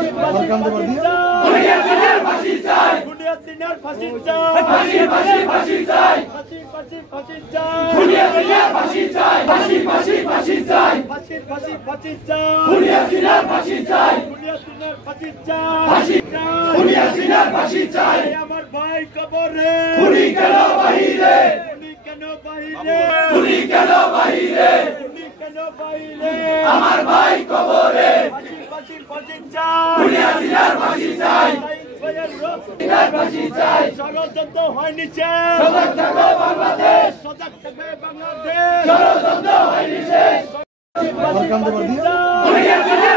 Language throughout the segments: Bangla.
Welcome to India. আমার ভাই কবরে ষড়যন্ত্র হয়নি সজাগ থাকবে বাংলাদেশ ষড়যন্ত্র হয়নি শেষ Welcome to India.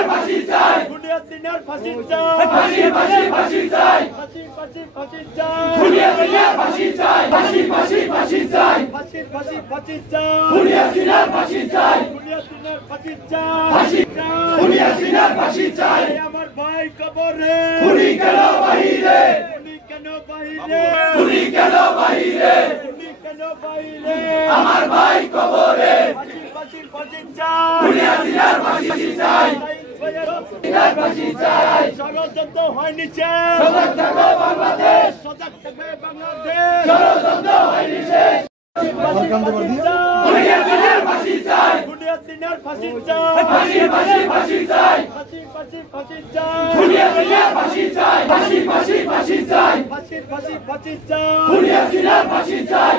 ফাঁসি চাই দুনিয়া সিনার ফাঁসি চাই ফাঁসি ফাঁসি ফাঁসি চাই ফাঁসি ফাঁসি ফাঁসি চাই দুনিয়া সিনার ফাঁসি চাই ফাঁসি ফাঁসি ফাঁসি চাই ফাঁসি ফাঁসি ফাঁসি চাই দুনিয়া সিনার ফাঁসি চাই দুনিয়া সিনার ফাঁসি চাই ফাঁসি চাই দুনিয়া সিনার ফাঁসি চাই আমার ভাই কবরে খুনি কেন বাহিরে খুনি কেন বাহিরে খুনি কেন বাহিরে খুনি কেন বাহিরে আমার ভাই কবরে ফাঁসি ফাঁসি ফাঁসি চাই দুনিয়া সিনার ফাঁসি চাই ষড়যন্ত্র হয়নি সজাগ থাকবে বাংলাদেশ ষড়যন্ত্র হয়নি শেষ Welcome to India. ফাঁসি চাই দুনিয়া সিনার ফাঁসি চাই ফাঁসি ফাঁসি ফাঁসি চাই ফাঁসি ফাঁসি ফাঁসি চাই দুনিয়া সিনার ফাঁসি চাই ফাঁসি ফাঁসি ফাঁসি চাই ফাঁসি ফাঁসি ফাঁসি চাই দুনিয়া সিনার ফাঁসি চাই